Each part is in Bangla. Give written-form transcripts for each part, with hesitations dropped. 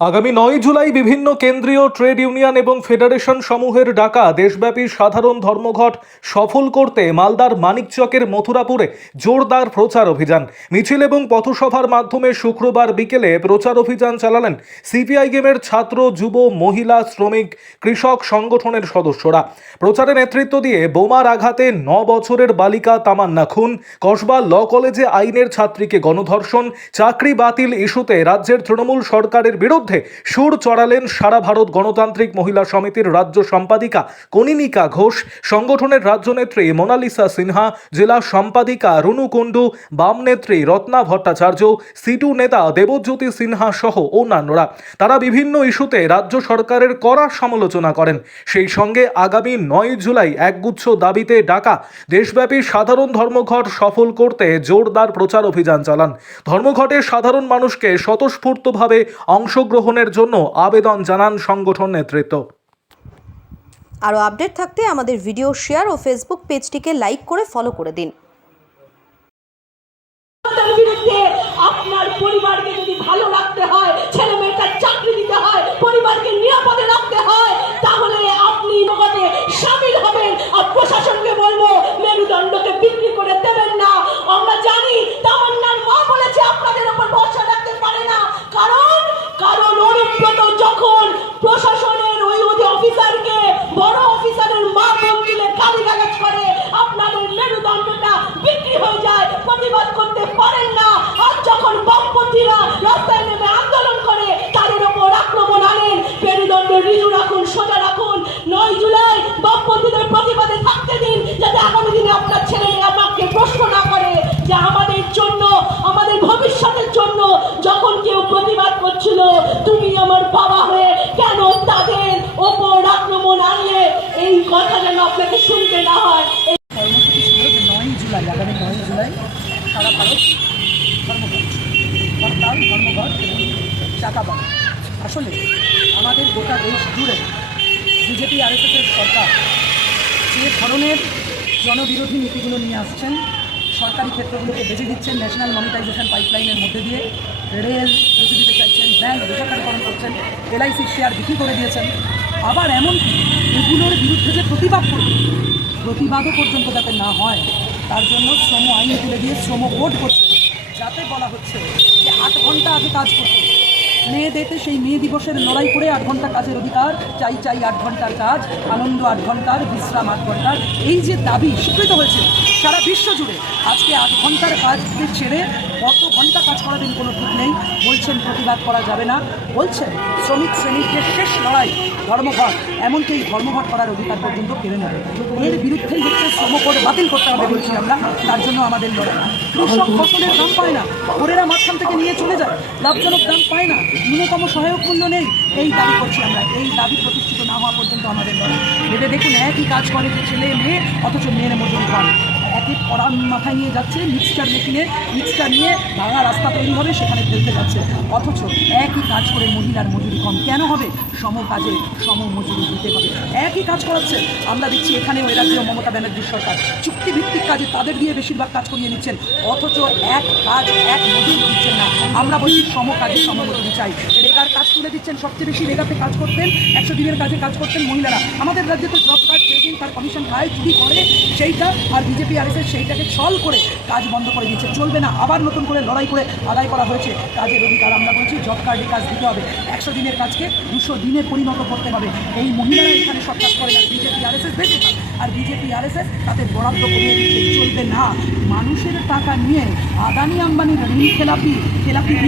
আগামী ৯ জুলাই বিভিন্ন কেন্দ্রীয় ট্রেড ইউনিয়ন এবং ফেডারেশন সমূহের ডাকা দেশব্যাপী সাধারণ ধর্মঘট সফল করতে মালদার মানিকচকের মথুরাপুরে জোরদার প্রচার অভিযান মিছিল এবং পথসভার মাধ্যমে শুক্রবার বিকেলে প্রচার অভিযান চালালেন সিপিআইএমের ছাত্র, যুব, মহিলা, শ্রমিক, কৃষক সংগঠনের সদস্যরা। প্রচারে নেতৃত্ব দিয়ে বোমার আঘাতে ৯ বছরের বালিকা তামান্না খুন, কসবা ল কলেজে আইনের ছাত্রীকে গণধর্ষণ, চাকরি বাতিল ইস্যুতে রাজ্যের তৃণমূল সরকারের বিরুদ্ধে সুর চড়ালেন সারা ভারত গণতান্ত্রিক মহিলা সমিতির রাজ্য সম্পাদিকা কনিনিকা ঘোষ, সংগঠনের রাজ্য নেত্রী মোনালিসা সিনহা, জেলা সম্পাদিকা রুনু কুন্ডু, বাম নেত্রী রত্না ভট্টাচার্য, সিটু নেতা দেবজ্যোতি সিনহা সহ অন্যান্যরা। তারা বিভিন্ন ইস্যুতে রাজ্য সরকারের কড়া সমালোচনা করেন। সেই সঙ্গে আগামী ৯ জুলাই একগুচ্ছ দাবিতে ডাকা দেশব্যাপী সাধারণ ধর্মঘট সফল করতে জোরদার প্রচার অভিযান চালান। ধর্মঘটে সাধারণ মানুষকে স্বতঃস্ফূর্তভাবে অংশগ্রহণের জন্য আবেদন জানান সংগঠন নেতৃত্ব। আরও আপডেট থাকতে আমাদের ভিডিও শেয়ার ও ফেসবুক পেজটিকে লাইক করে ফলো করে দিন। আপনার পরিবারকে যদি ভালো রাখতে হয়, ছেলে মেয়েটার চাকরি দিতে হয়, পরিবারকে নিরাপদে রাখতে হয়, তাহলে আপনি জগতে সামিল হবেন। আর প্রশাসনকে বলবো, মেরুদণ্ডকে বিক্রি করে দেবেন না। আমরা জানি তামান্নার মা বলেছে আপনাদের উপর ভরসা রাখতে পারে না, কারণ অনুব্রত যখন প্রশাসনের ওই অফিসারকে বড় অফিসারের মা বললে গালিগালাজ করে, আপনাদের মেরুদণ্ডটা বিক্রি হয়ে যায়, প্রতিবাদ করতে পারেন না। আর যখন বামপন্থীরা রাস্তায় নেমে আন্দোলন করে, তাদের ওপর আক্রমণ আনেন। মেরুদণ্ড ঋজু রাখুন, সোজা রাখুন। ৯ জুলাই বামপন্থীদের প্রতিবাদে থাকতে দিন, যাতে আগামী দিনে আপনার ছেলে মেয়ে আমাকে প্রশ্ন না করে যে আমাদের জন্য, আমাদের ভবিষ্যতের জন্য যখন কেউ প্রতিবাদ করছিল, তুমি আমার বাবা হয়ে কেন তাদের ওপর আক্রমণ আনলে, এই কথা যেন আপনাকে শুনতে না হয়। কর্মসূচি ছিল যে ৯ জুলাই, আগামী ৯ জুলাই সারা ভারত ধর্মঘট, হরতাল, ধর্মঘট এবং চাঁদাবাজ। আসলে আমাদের গোটা দেশ জুড়ে বিজেপি আরএসএসের সরকার যে ধরনের জনবিরোধী নীতিগুলো নিয়ে আসছেন, সরকারি ক্ষেত্রগুলোকে বেঁচে দিচ্ছেন ন্যাশনাল মনিটাইজেশন পাইপলাইনের মধ্যে দিয়ে, রেল বেঁচে দিতে চাইছেন, ব্যাংক বেসরকারীকরণ করছেন, এলআইসির শেয়ার বিক্রি করে দিয়েছেন। আবার এমনকি এগুলোর বিরুদ্ধে যে প্রতিবাদও পর্যন্ত যাতে না হয়, তার জন্য শ্রম আইন তুলে দিয়ে শ্রম কোড করছে, যাতে বলা হচ্ছে যে 8 ঘন্টা আগে কাজ করতে হবে। মেয়েদেরকে সেই মে দিবসের লড়াই করে 8 ঘন্টা কাজের অধিকার চাই, 8 ঘন্টার কাজ, আনন্দ 8 ঘন্টার, বিশ্রাম 8 ঘন্টার, এই যে দাবি স্বীকৃত হয়েছে সারা বিশ্ব জুড়ে। আজকে 8 ঘন্টার কাজকে ছেড়ে কত ঘন্টা কাজ করাবেন কোনো ঠিক নেই। বলছেন প্রতিবাদ করা যাবে না, বলছেন শ্রমিক শ্রেণীর শেষ লড়াই ধর্মঘট, এমনকি এই ধর্মঘট করার অধিকার পর্যন্ত কেড়ে নেবে। এর বিরুদ্ধেই হচ্ছে শ্রম কোড বাতিল করতে হবে বলছি আমরা, তার জন্য আমাদের লড়াই। কৃষক ফসলের দাম পায় না, ওরেরা মাঝখান থেকে নিয়ে চলে যায়, লাভজনক দাম পায় না, ন্যূনতম সহায়ক মূল্য নেই, এই দাবি করছি আমরা। এই দাবি প্রতিষ্ঠিত না হওয়া পর্যন্ত আমাদের লড়াই। ভেবে দেখুন, একই কাজ করে যে ছেলে মেয়ে, অথচ মেয়ের মজুরি কম। একই পড়া মাথায় নিয়ে যাচ্ছে, মিক্সচার মেশিনে মিক্সচার নিয়ে ভাঙা রাস্তা তৈরি হবে, সেখানে ফেলতে যাচ্ছে, অথচ একই কাজ করে মহিলার মজুরি কম কেন হবে? সম কাজে সম মজুরি দিতে হবে। একই কাজ করাচ্ছে। আমরা দেখছি এখানে ওই রাজ্যে মমতা ব্যানার্জির সরকার চুক্তিভিত্তিক কাজে তাদের দিয়ে বেশিরভাগ কাজ করিয়ে নিচ্ছেন, অথচ এক কাজ এক মজুরি দিচ্ছেন না। আমরা বলছি সম কাজে সম মজুরি চাই। রেগার কাজ তুলে দিচ্ছেন, সবচেয়ে বেশি রেগাতে কাজ করতেন, 100 দিনের কাজে কাজ করতেন মহিলারা। আমাদের রাজ্যে তো জব কার্ড ট্রেডিং তার কমিশন খায়, চুরি করে সেইটা, আর বিজেপি আরএসএস সেইটাকে ছল করে কাজ বন্ধ করে দিচ্ছে। চলবে না, আবার নতুন করে লড়াই করে আদায় করা হয়েছে কাজের অধিকার। আমরা বলছি জব কার্ডে কাজ দিতে হবে, 100 দিনের কাজকে 200 দিনে পরিণত করতে হবে। এই মহিলারা এখানে সব কাজ করে না, বিজেপি আরএসএস বেঁচে থাকে, আর বিজেপি আরএসএস তাতে বরাদ্দ কমিয়ে দিচ্ছে। চলবে না, মানুষের টাকা নিয়ে আদানি আম্বানির ঋণ খেলাপি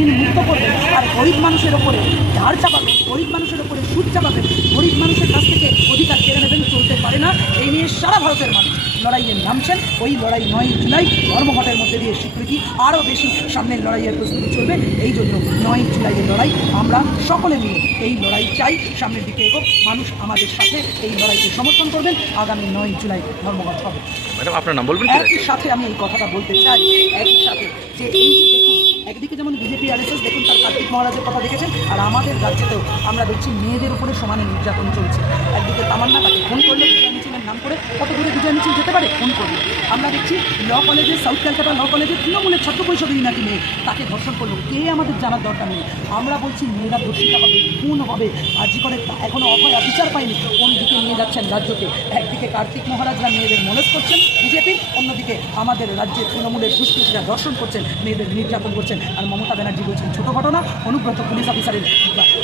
ঋণ মুক্ত করবে, আর গরিব মানুষের ওপরে ধার চাপাবেন, গরিব মানুষের ওপরে সুদ চাপাবেন, গরিব মানুষের কাছ থেকে অধিকার কেড়ে নেবেন। চলতে পারে না। এই নিয়ে সারা ভারতের মানুষ লড়াইয়ে নামছেন। ওই লড়াই 9 জুলাই ধর্মঘটের মধ্যে দিয়ে স্বীকৃতি, আরও বেশি সামনের লড়াইয়ের প্রস্তুতি চলবে। এই জন্য 9 জুলাইয়ের লড়াই আমরা সকলে মিলে এই লড়াই চাই, সামনের দিকে এগোক। মানুষ আমাদের সাথে এই লড়াইকে সমর্থন করবেন। আগামী 9 জুলাই ধর্মঘট হবে। ম্যাডাম, আপনার নাম বলবেন? একই সাথে আমি এই কথাটা বলতে চাই, একই সাথে যে এই যে দেখুন একদিকে যেমন বিজেপি আরএসএস দেখুন তার কার্তিক মহারাজের কথা দেখেছেন, আর আমাদের রাজ্যেতেও আমরা দেখছি মেয়েদের উপরে সমানে নির্যাতন চলছে। একদিকে তামান্না তাকে ফোন করলে বিজয় মিছিলের নাম করে কত দূরে বিজয় মিছিল যেতে পারে, ফোন করলে। আমরা দেখছি ল কলেজে, সাউথ ক্যালকাটা ল কলেজে তৃণমূলের ছাত্র পরিষদেই নাকি মেয়ে, তাকে ধর্ষণ করলো। কে আমাদের জানার দরকার নেই। আমরা বলছি মেয়েরা ধর্ষিত হবে, খুন হবে, আর্জি করে এখনও অভয় বিচার পায়নি। কোন দিকে নিয়ে যাচ্ছেন রাজ্যকে? একদিকে কার্তিক মহারাজরা মেয়েদের মোলেস করছেন বিজেপি, অন্যদিকে আমাদের রাজ্যে তৃণমূলের দুষ্কৃতীরা ধর্ষণ করছেন, মেয়েদের নির্যাতন করছেন। আর মমতা ব্যানার্জি বলছেন ছোটো ঘটনা, অনুব্রত পুলিশ অফিসারের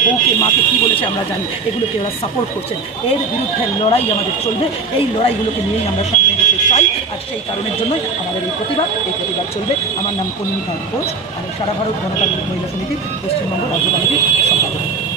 বউকে মাকে কী বলেছে আমরা জানি, এগুলোকে ওরা সাপোর্ট করছেন। এর বিরুদ্ধে লড়াই আমাদের চলবে, এই লড়াইগুলোকে নিয়েই আমরা সামনে এগোতে চাই। আর সেই কারণের জন্যই আমাদের এই প্রতিবাদ চলবে। আমার নাম পরিণীতা ঘোষ, আমি সারা ভারত গণতান্ত্রিক মহিলা সমিতির পশ্চিমবঙ্গ রাজ্য কমিটির সম্পাদক।